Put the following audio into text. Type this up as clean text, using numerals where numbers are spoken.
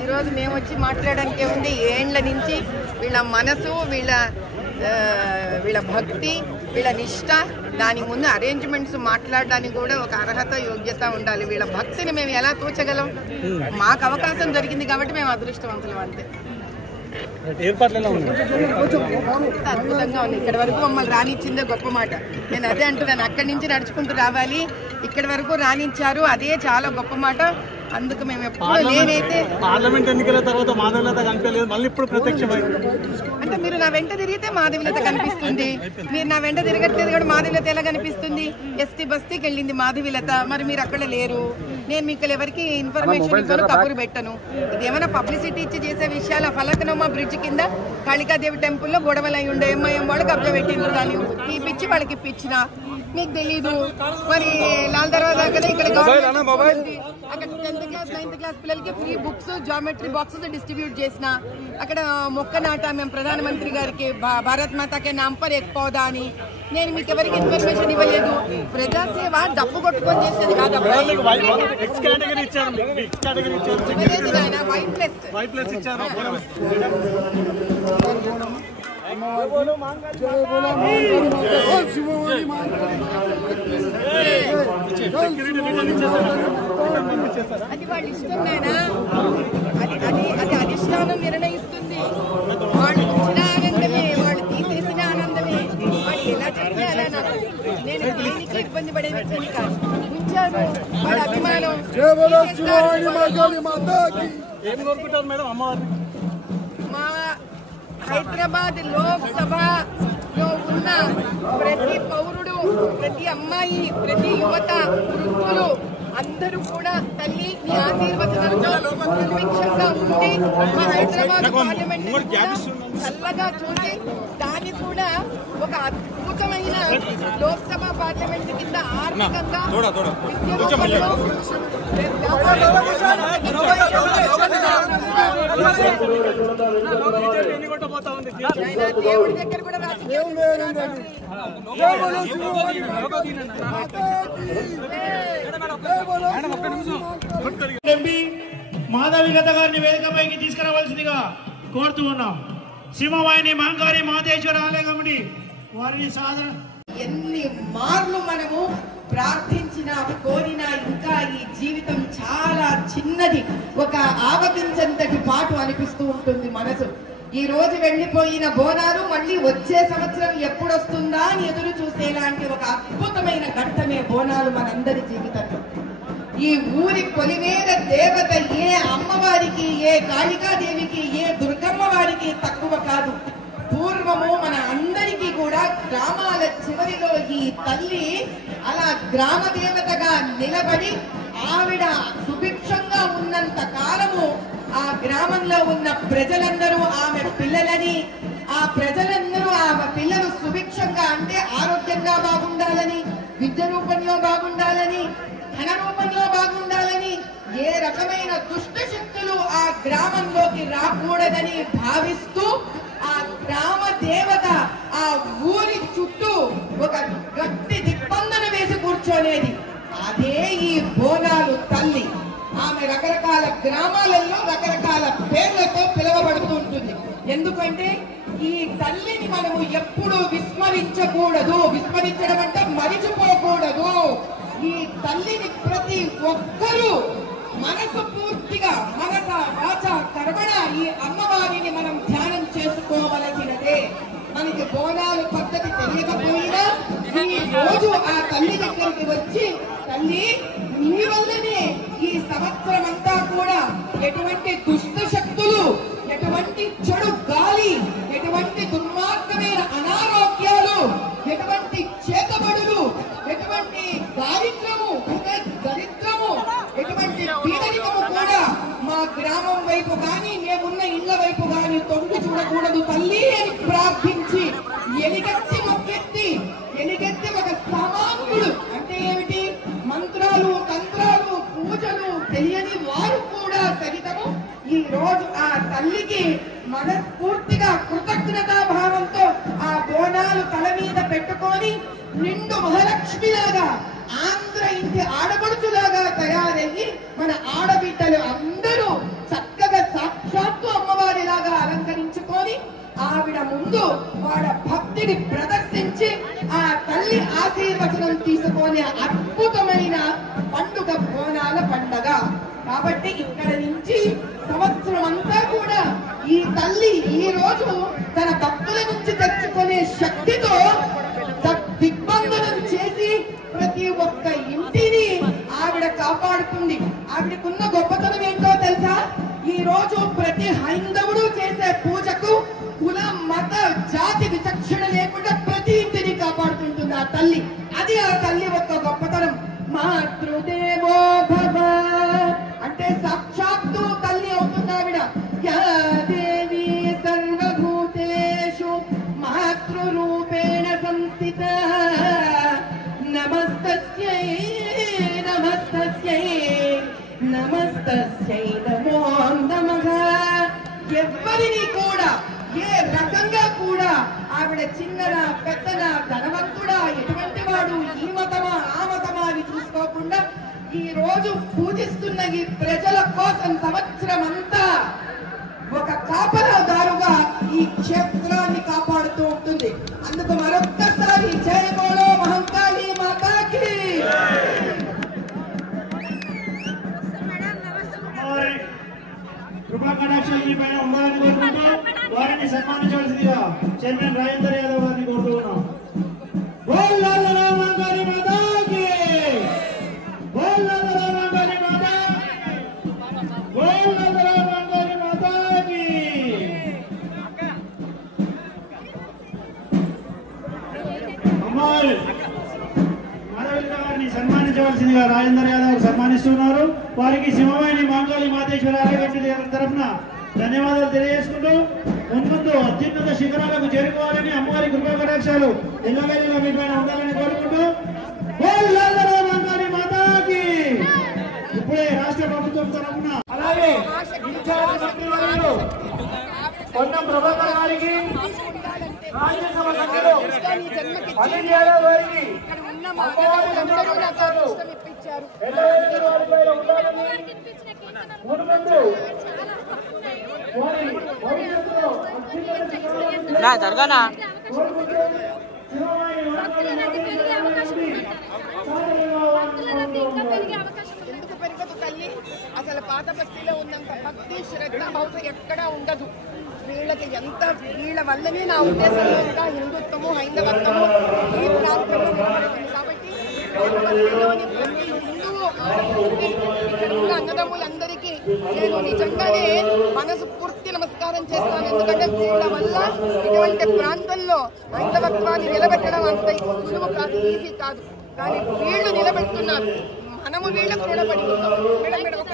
ఈరోజు మేము వచ్చి మాట్లాడడానికి ఉంది. ఏండ్ల నుంచి వీళ్ళ మనసు, వీళ్ళ భక్తి, వీళ్ళ నిష్ట, దాని ముందు అరేంజ్మెంట్స్ మాట్లాడడానికి కూడా ఒక అర్హత, యోగ్యత ఉండాలి. వీళ్ళ భక్తిని మేము ఎలా తోచగలం? మాకు అవకాశం దొరికింది కాబట్టి మేము అదృష్టవంతులం అంతే. అద్భుతంగా ఉంది. ఇక్కడి వరకు మమ్మల్ని రానిచ్చిందే గొప్ప మాట. నేను అదే అంటున్నాను, అక్కడి నుంచి నడుచుకుంటూ రావాలి, ఇక్కడి వరకు రానిచ్చారు, అదే చాలా గొప్ప మాట. అందుకు మేము ఎప్పుడు నేనైతే పార్లమెంట్ ఎన్నికల తర్వాత మాధవీలత కనిపించలేదు, మళ్ళీ ఇప్పుడు ప్రత్యక్షమైంది. అంటే మీరు నా వెంట తిరిగితే మాధవీలత కనిపిస్తుంది, మీరు నా వెంట తిరగట్లేదు కూడా మాధవీలత ఎలా కనిపిస్తుంది? ఎస్టీ బస్తీకి వెళ్ళింది మాధవీలత, మరి మీరు అక్కడ లేరు. నేను మీకు ఎవరికి ఇన్ఫర్మేషన్ ఇవ్వను, కబురు పెట్టను. ఇదేమైనా పబ్లిసిటీ ఇచ్చి చేసే విషయాలు. ఫలకనమ్మ బ్రిడ్జ్ కింద కాళికాదేవి టెంపుల్లో గొడవలు అయి ఉండే, ఎంఐఎం వాళ్ళు కబ్జా పెట్టిండ్రు, దాన్ని ఇప్పించి వాళ్ళకి ఇప్పించిన మీకు తెలీదు. మరి లాల్ దర్వాజా దగ్గర ఇక్కడ గవర్నమెంట్ అక్కడ 10th క్లాస్ 9th క్లాస్ పిల్లలకి free books, geometry boxes distribute చేసిన. అక్కడ మొక్క నాట మేము ప్రధానమంత్రి గారికి భారత్ మాతాకే నామ్ పర్ ఏక్ పౌదా అని. నేను మీకు ఎవరికి ఇన్ఫర్మేషన్ ఇవ్వలేదు. ప్రజాసేవ డబ్బు కొట్టుకొని చేసేది కాదు. వైట్ ప్లస్ ఇచ్చారు. అది వాళ్ళు ఇస్తున్నాయినా, అది అధిష్టానం నిర్ణయిస్తుంది. వాళ్ళు ఇచ్చిన ఆనందమే, వాళ్ళు తీసేసిన ఆనందమే. వాళ్ళు ఎలా చెప్తే అలా. నేను దేనికి ఇబ్బంది పడే వ్యక్తిని కాదు. ఉంచాను వాళ్ళ అభిమానం. మా హైదరాబాద్ లోక్సభలో ఉన్న ప్రతి పౌరుడు, ప్రతి అమ్మాయి, ప్రతి యువత, వృద్ధులు అందరూ కూడా తల్లి నీ ఆశీర్వచనాలతో నిర్విక్షంగా ఉండి మా హైదరాబాద్ పార్లమెంట్ చల్లగా చూసి దాన్ని కూడా ఒక అద్భుతమైన లోక్సభ పార్లమెంట్ కింద ఆర్థికంగా దేవుడి దగ్గర కూడా మాధవీలత గారిని వేదికపైకి తీసుకురావాల్సిందిగా కోరుతూ ఉన్నాం. సింహవాహిని మహంకారి మహదేశ్వర ఆలయ కమిటీ వారిని సాధన. ఎన్ని మార్లు మనము ప్రార్థించినా కోరినా ఇంకా ఈ జీవితం చాలా చిన్నది, ఒక ఆవగించంతటి పాటు అనిపిస్తూ ఉంటుంది మనసు. ఈ రోజు వెళ్లిపోయిన బోనాలు మళ్ళీ వచ్చే సంవత్సరం ఎప్పుడు వస్తుందా అని ఎదురు చూసేలాంటి ఒక అద్భుతమైన ఘట్టమే బోనాలు మనందరి జీవితంలో. ఈ ఊరి పొలిమేర దేవత ఏ అమ్మవారికి, ఏ కాళికాదేవికి, ఏ దుర్గమ్మ వారికి తక్కువ కాదు. పూర్వము మన అందరికీ కూడా గ్రామాల చివరిలో ఈ తల్లి అలా గ్రామ దేవతగా నిలబడి ఆవిడ సుభిక్షంగా ఉన్నంత కాలము ఆ గ్రామంలో ఉన్న ప్రజలందరూ ఆమె పిల్లలని, ఆ ప్రజలందరూ ఆమె పిల్లలు సుభిక్షంగా అంటే ఆరోగ్యంగా బాగుండాలని, విద్య రూపంలో బాగుండాలని, ధన రూపంలో బాగుండాలని, ఏ రకమైన దుష్ట శక్తులు ఆ గ్రామంలోకి రాకూడదని భావిస్తూ ఆ గ్రామ దేవత ఆ ఊరి చుట్టూ ఒక గట్టి దిగ్బంధన వేసి కూర్చోనేది. అదే ఈ బోనాలు తల్లి. ఆమె రకరకాల గ్రామాలలో రకరకాల పేర్లతో పిలువబడుతూ ఉంటుంది. ఎందుకంటే ఈ తల్లిని మనము ఎప్పుడూ విస్మరించకూడదు. విస్మరించడం అంటే మరిచిపోకూడదు. ఈ తల్లిని ప్రతి ఒక్కరూ మనసు పూర్తిగా, మనస వాచ కర్మణ ఈ అమ్మవారిని మనం ధ్యానం చేసుకోవలసినదే. మనకి బోనాలు పద్ధతి తెలియకపోయినా ఈ రోజు ఆ తల్లి దగ్గరికి వచ్చి, తల్లి నీ వల్లనే ఈ సంవత్సరం అంతా కూడా ఎటువంటి దుష్ట శక్తులు, ఎటువంటి చెడు గాలి, ఎటువంటి దుర్మార్గమైన అనారోగ్యాలు, ఎటువంటి చేతబడులు, ఎటువంటి దారిద్రము, దరిద్రము, ఎటువంటి పీడరికము కూడా మా గ్రామం వైపు కానీ మేమున్న ఇళ్ల వైపు కానీ తొంగి చూడకూడదు తల్లి అని ప్రార్థించి ఎలిగెత్తి మొక్కెత్తి, ఎలిగెత్తి ఒక సామాన్యుడు అంటే ఏమిటి, మంత్రాలు తంత్రాలు పూజలు తెలియని వారు కూడా సరితము ఈ రోజు ఆ తల్లికి మనస్ఫూర్తిగా కృతజ్ఞతా భావంతో చక్కగా ఆంధ్ర ఇంటి ఆడపడుచులాగా తయారయ్యి మన ఆడబిడ్డలు అందరూ చక్కగా సాక్షాత్తు అమ్మవారిలాగా అలంకరించుకొని ఆవిడ ముందు వాళ్ళ భక్తిని ప్రదర్శించి ఆ తల్లి ఆశీర్వచనం తీసుకునే అద్భుతమైన పండుగ బోనాల పండగ. కాబట్టి ఇక్కడ నుంచి సంవత్సరం అంతా కూడా ఈ తల్లి ఈ రోజు తన భక్తుల నుంచి తెచ్చుకునే శక్తితో దిగ్బంధనం చేసి ప్రతి ఒక్క ఇంటిని ఆవిడ కాపాడుతుంది. ఆవిడకున్న గొప్పతనం ఏంటో తెలుసా? ఈ రోజు ప్రతి హైందవుడు చేసే పూజకు కుల మత జాతి విచక్షణ లేకుండా ప్రతి ఇంటిని కాపాడుతుంటుంది ఆ తల్లి. అది ఆ తల్లి యొక్క గొప్పతనం. మాతృదేవో భవ అంటే సాక్షాత్తు తల్లి అవుతుంది ఆవిడ. యా దేవి సర్వభూతేషు మాతృరూపేణ సంస్థిత నమస్తస్యై నమస్తస్యై నమస్తస్యై నమో నమః. ఎవ్వరిని కూడా ఏ రకంగా కూడా ఆవిడ చిన్ననా పెద్దనా ధనవంతుడా ఎటువంటి వాడు ఈ మతమా ఆ మతమా అని చూసుకోకుండా ఈ రోజు పూజిస్తున్న ఈ ప్రజల కోసం సంవత్సరం అంతా ఒక కాపలాదారుగా ఈ క్షేత్రాన్ని కాపాడుతూ ఉంటుంది. అందుకు మరొక్కసారి జై బోలో మహంకాళి మాతాకి. కృపా కటాక్షాలు మీ పైన ఉండాలని కోరుకుంటూ వారిని సన్మానించవలసిందిగా చైర్మన్ రాజేందర్ యాదవ్ గారిని కోరుతూ ఉన్నాం. బోల్ లాలా మహంకాళి మాతాకి, బోల్ లాలా మహంకాళి మాతాకి, బోల్ లాలా మహంకాళి మాతాకి. అమ్మాయి మాధవిక గారిని సన్మానించవలసిందిగా రాజేందర్ యాదవ్ సన్మానిస్తున్నారు. వారికి సింహవాహిని మహంకాళి మాతేశ్వర ఆలయ తరఫున ధన్యవాదాలు తెలియజేసుకుంటూ ముందు అత్యున్నత శిఖరాలకు చేరుకోవాలని అమ్మవారి కృపా కటాక్షాలు ఎల్లవేళలా మీ పైన ఉండాలని కోరుకుంటూ మహంకాళి మాతాకి. ఇప్పుడే రాష్ట్ర ప్రభుత్వం తరఫున అలాగే కొన్న ప్రభాకర్ గారికి, రాజ్యసభ సభ్యులు అనిల్ యాదవ్ గారికి జరగానా ఎందుకు పెరగదు తల్లి? అసలు పాత భక్తిలో ఉన్నంత భక్తి శ్రద్ధ బహుశా ఎక్కడా ఉండదు. వీళ్ళకి ఎంత వీళ్ళ వల్లనే నా ఉద్దేశంలో ఇంకా హిందుత్వము హైందవత్వము ఈ ప్రాంతంలో నిలబడుతుంది. కాబట్టి ప్రతి హిందువు ఇక్కడ ఉన్న అన్నదమ్ములందరికీ నేను నిజంగానే మనసు పూర్తి నమస్కారం చేస్తాను. ఎందుకంటే వీళ్ళ వల్ల ఇటువంటి ప్రాంతంలో హైందవత్వాన్ని నిలబెట్టడం అంత సులువు కాదు, ఈజీ కాదు. కానీ వీళ్ళు నిలబెడుతున్నారు. మనము వీళ్ళకు రుణపడి ఉన్నాం. మేడం ఒక